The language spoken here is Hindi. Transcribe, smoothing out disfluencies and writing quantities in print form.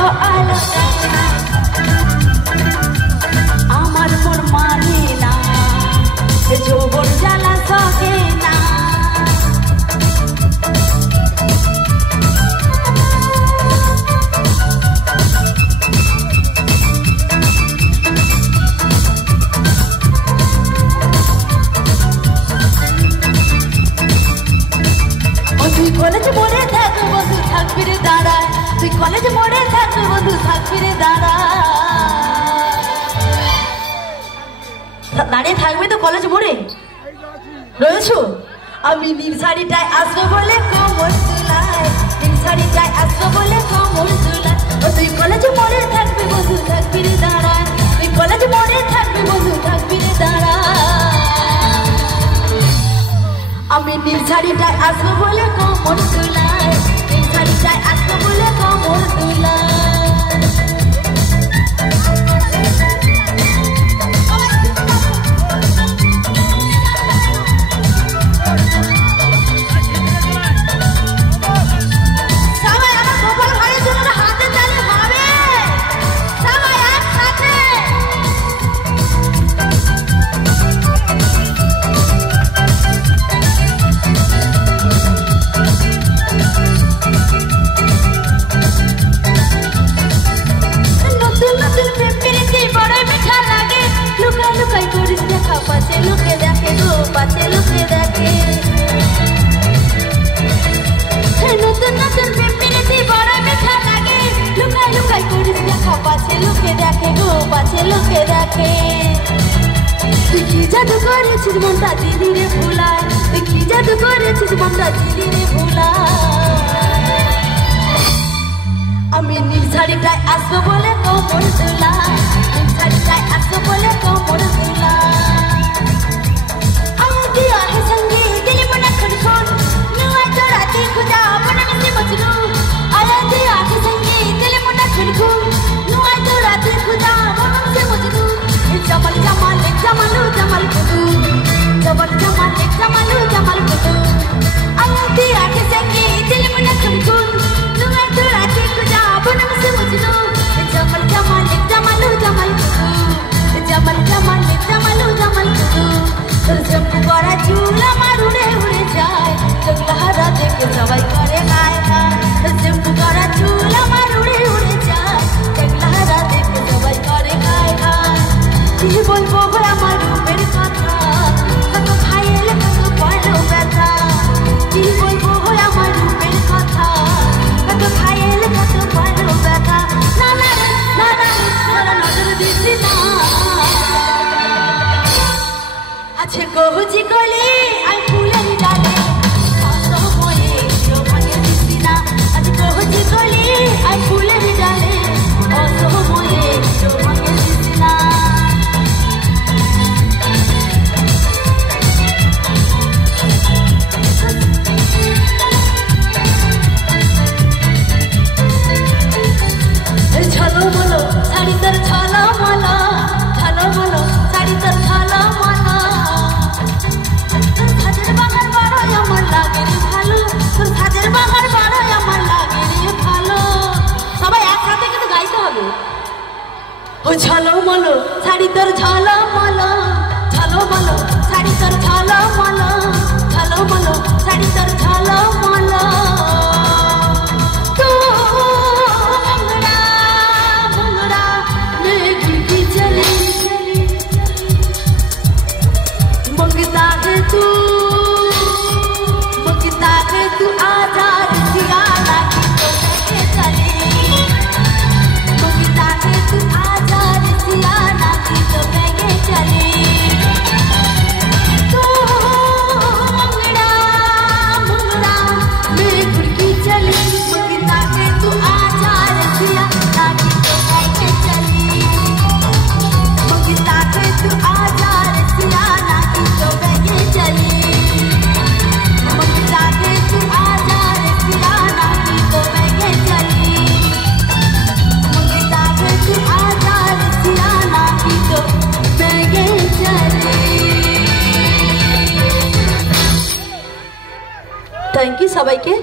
तो आलका आमार मोर माने ना যৌবন জ্বালা সহে না তুই কলেজ মোড়ে থাক বন্ধু থাকবি রে দাঁড়ায় তুই কলেজ মোড়ে থাক বন্ধু থাকবি রে দাঁড়িয়ে থাকবে তো কলেজ মোড়ে রয়েছো আমি নীল শাড়িটায় আসবো বলে কোমর দুলায় নীল শাড়িটায় আসবো বলে কোমর দুলায় ও তুই কলেজ মোড়ে থাকবি বন্ধু থাকবি রে দাঁড়ায় তুই কলেজ মোড়ে থাকবি বন্ধু থাকবি রে দাঁড়ায় আমি নীল শাড়িটায় আসবো বলে কোমর দুলায় নীল শাড়িটায় আসবো বলে কোমর দুলায় পাছে লোকে দেখে গো পাছে লোকে দেখে নতুন নতুন প্রেমে বড় মিঠা লাগে লুকাই লুকাই করিস দেখা পাছে লোকে দেখে গো পাছে লোকে দেখে তুই কি জাদু করেছিস মনটা দিদি রে ভুলায় তুই কি জাদু করেছিস মনটা দিদি রে ভুলায় আমি নীল শাড়িটায় আসবো বলে কোমর দুলায় নীল শাড়িটায় আসবো বলে কোমর দুলায় दिया है संगी दिल में नखन खोल नुआ चोराती खुदा बना मिसी मजनू आया दिया है संगी दिल में नखन खोल नुआ चोराती खुदा बना मिसी मजनू जमल जमाल जमालू जमाल कुदू जमल जमाल जमालू जमाल कुदू आया दिया है संगी दिल में नखन खोल नुआ चोराती खुदा बना मिसी मजनू जमल जमाल जमालू जमाल कुदू जमल जमाल जमालू जमाल कुदू जम्मू करा चूल আমার উড়ে উড়ে যায় জঙ্গলা হারা দেখে সবাই করে গায় গায় জম্মু করা চুল আমার উড়ে উড়ে যায় জঙ্গলা হারা দেখে সবাই করে গায় গায় কি বলবো গো আমার রূপের কথা কত খাইলে কত পড়লো ব্যথা কি বলবো গো আমার রূপের কথা কত খাইলে কত পড়লো ব্যথা না না না না নজর দিছি না আছে কহুজি গলি আই ফুলের ডালে অসময়ে ভাঙে দিছি না আছে কহুজি গলি আই ফুলের ডালে অসময়ে ভাঙে দিছি না ছলো মলো শাড়ি তোর ছলো মলো ছলো মলো শাড়ি তোর ছলো মলো সাজের বাগান বড় আমার লাগে রে ভালো তোর সাজের বাগান বড় আমার লাগে রে ভালো সবাই একসাথে কিন্তু গাইতে হবে ও ছলো মলো শাড়ি তোর ছলো মলো ছলো মলো শাড়ি তোর ছলো মলো ছলো মলো শাড়ি তোর ছলো মলো तू आजाद सिया लागी तो लेके चली मुगीता है तू आजाद सिया लागी तो लेके चली तू मंगड़ा मंगड़ा मेरी खुड़की चली मुगीता है तू आजाद सिया लागी तो लेके चली मुगीता है तू आजाद सिया लागी तो लेके चली थैंक यू सबाई के।